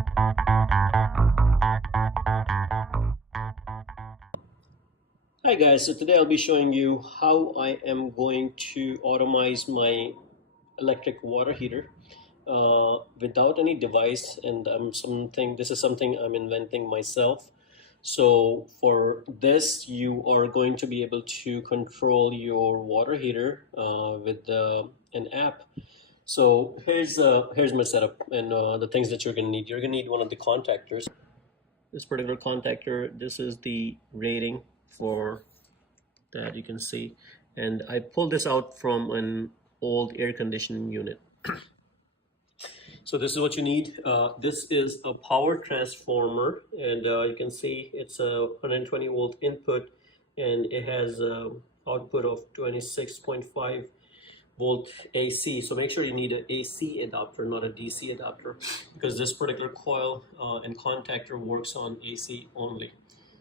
Hi guys, so today I'll be showing you how I am going to automize my electric water heater without any device, and this is something I'm inventing myself. So for this you are going to be able to control your water heater with an app. So here's my setup and the things that you're gonna need. You're gonna need one of the contactors. This particular contactor, this is the rating for that you can see, and I pulled this out from an old air conditioning unit. So this is what you need. This is a power transformer, and you can see it's a 120 volt input, and it has a output of 26.5 volt AC. So make sure you need an AC adapter, not a DC adapter, because this particular coil and contactor works on AC only.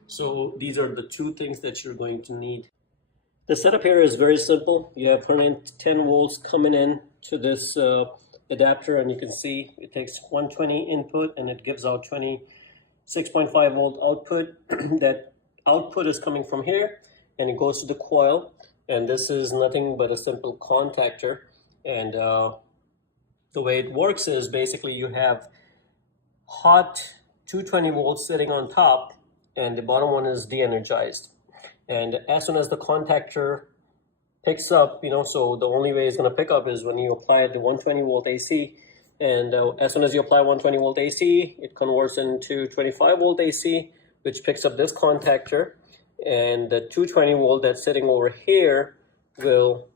So these are the two things that you're going to need. The setup here is very simple. You have 110 volts coming in to this adapter, and you can see it takes 120 input and it gives out 26.5 volt output. That output is coming from here and it goes to the coil, and this is nothing but a simple contactor. And the way it works is basically you have hot 220 volts sitting on top and the bottom one is de-energized. And as soon as the contactor picks up, so the only way it's going to pick up is when you apply the 120 volt AC. And as soon as you apply 120 volt AC, it converts into 25 volt AC, which picks up this contactor. And the 220 volt that's sitting over here will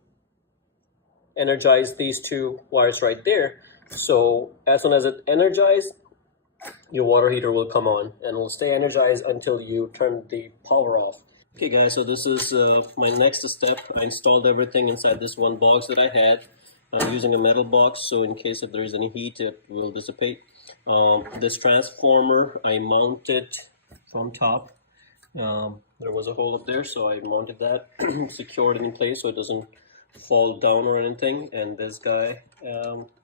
energize these two wires right there. So as soon as it energizes, your water heater will come on and will stay energized until you turn the power off. Okay guys, so this is my next step. I installed everything inside this one box that I had. I'm using a metal box, so in case if there is any heat, it will dissipate. This transformer, I mounted from top. There was a hole up there, so I mounted that, secured it in place so it doesn't fall down or anything. And this guy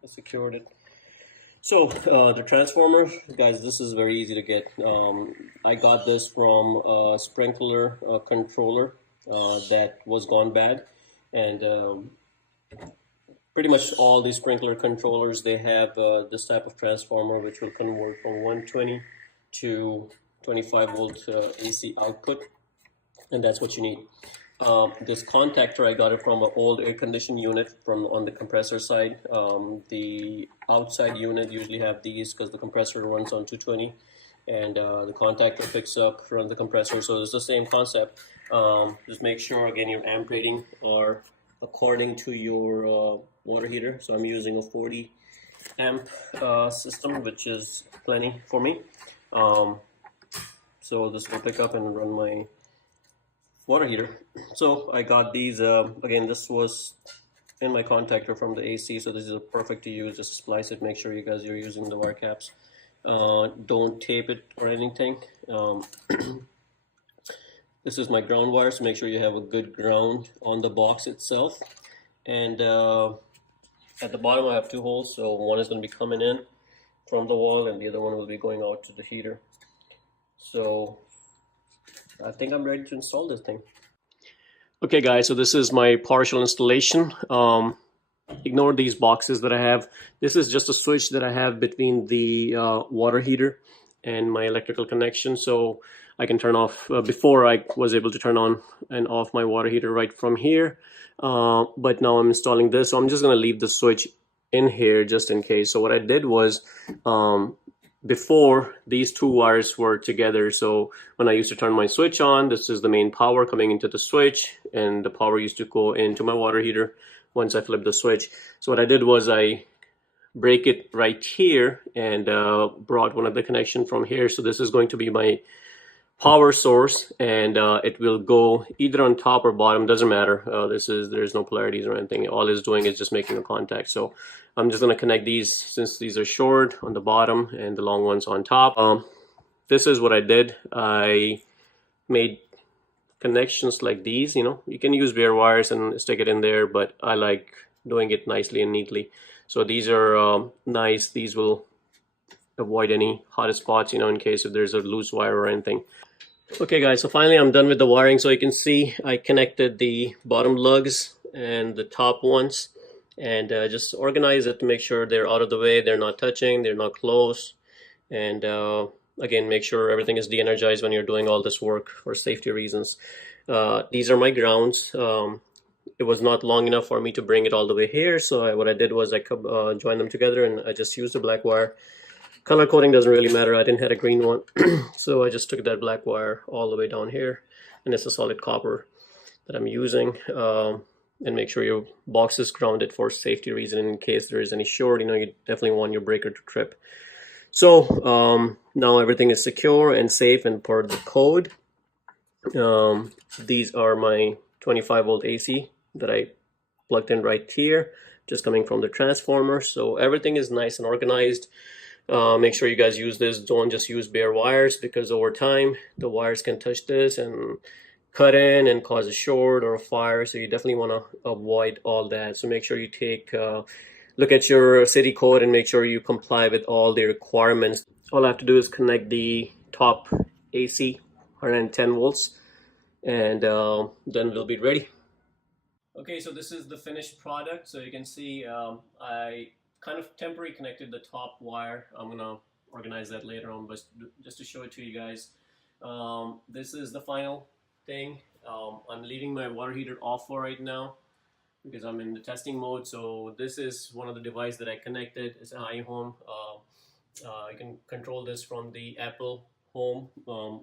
secured it. So the transformer, guys, this is very easy to get. I got this from a sprinkler controller that was gone bad, and pretty much all these sprinkler controllers, they have this type of transformer which will convert from 120 to 25 volt AC output, and that's what you need. This contactor, I got it from an old air conditioning unit from on the compressor side. The outside unit usually have these because the compressor runs on 220, and the contactor picks up from the compressor. So it's the same concept. Just make sure again your amp rating are according to your water heater. So I'm using a 40 amp system, which is plenty for me. So this will pick up and run my water heater. So I got these, again, this was in my contactor from the AC, so this is perfect to use. Just splice it, make sure you guys are using the wire caps. Don't tape it or anything. This is my ground wire, so make sure you have a good ground on the box itself. And at the bottom I have two holes, so one is going to be coming in from the wall and the other one will be going out to the heater. So I think I'm ready to install this thing. Okay guys, so this is my partial installation. Ignore these boxes that I have. This is just a switch that I have between the water heater and my electrical connection, so I can turn off, before I was able to turn on and off my water heater right from here, but now I'm installing this, so I'm just going to leave the switch in here just in case. So what I did was, before these two wires were together, so when I used to turn my switch on, this is the main power coming into the switch, and the power used to go into my water heater once I flip the switch. So what I did was I break it right here and brought one of the connection from here. So this is going to be my power source, and it will go either on top or bottom, doesn't matter. There's no polarities or anything. All it's doing is just making a contact. So I'm just going to connect these, since these are short, on the bottom and the long ones on top. This is what I did. I made connections like these. You can use bare wires and stick it in there, but I like doing it nicely and neatly. So these are nice. These will avoid any hot spots, you know, in case if there's a loose wire or anything. Okay guys, so finally I'm done with the wiring. So you can see I connected the bottom lugs and the top ones, and just organize it to make sure they're out of the way, they're not touching, they're not close, and again, make sure everything is de-energized when you're doing all this work for safety reasons. These are my grounds. It was not long enough for me to bring it all the way here, so what I did was I joined them together, and I just used the black wire. Color coding doesn't really matter. I didn't have a green one, so I just took that black wire all the way down here, and it's a solid copper that I'm using. And make sure your box is grounded for safety reason in case there is any short. You know, you definitely want your breaker to trip. So now everything is secure and safe and per the code. These are my 25-volt AC that I plugged in right here, just coming from the transformer. So everything is nice and organized. Make sure you guys use this. Don't just use bare wires, because over time the wires can touch this and cut in and cause a short or a fire. So you definitely want to avoid all that. So make sure you take look at your city code and make sure you comply with all the requirements. All I have to do is connect the top AC 110 volts, and then we'll be ready. Okay, so this is the finished product. So you can see I kind of temporarily connected the top wire. I'm gonna organize that later on, but just to show it to you guys, this is the final thing. I'm leaving my water heater off for right now because I'm in the testing mode. So this is one of the devices that I connected. It's an iHome. I can control this from the Apple Home.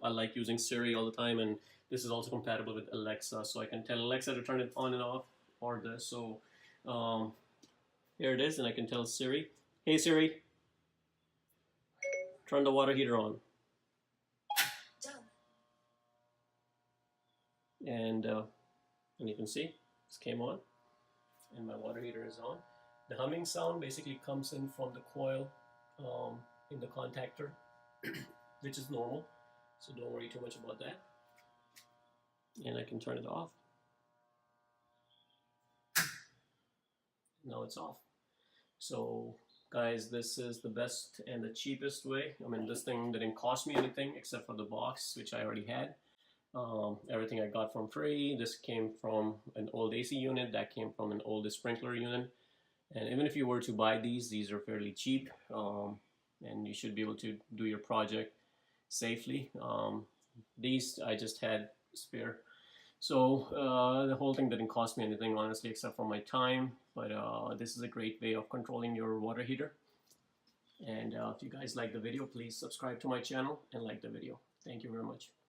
I like using Siri all the time, and this is also compatible with Alexa, so I can tell Alexa to turn it on and off, or this. So here it is, and I can tell Siri, hey Siri, turn the water heater on. And you can see this came on, and my water heater is on. The humming sound basically comes in from the coil in the contactor, which is normal, so don't worry too much about that. And I can turn it off. Now it's off. So guys, this is the best and the cheapest way. I mean, this thing didn't cost me anything except for the box, which I already had. Everything I got from free. This came from an old AC unit, that came from an old sprinkler unit. And even if you were to buy these are fairly cheap, and you should be able to do your project safely. These I just had spare. So the whole thing didn't cost me anything, honestly, except for my time. But this is a great way of controlling your water heater. And if you guys like the video, please subscribe to my channel and like the video. Thank you very much.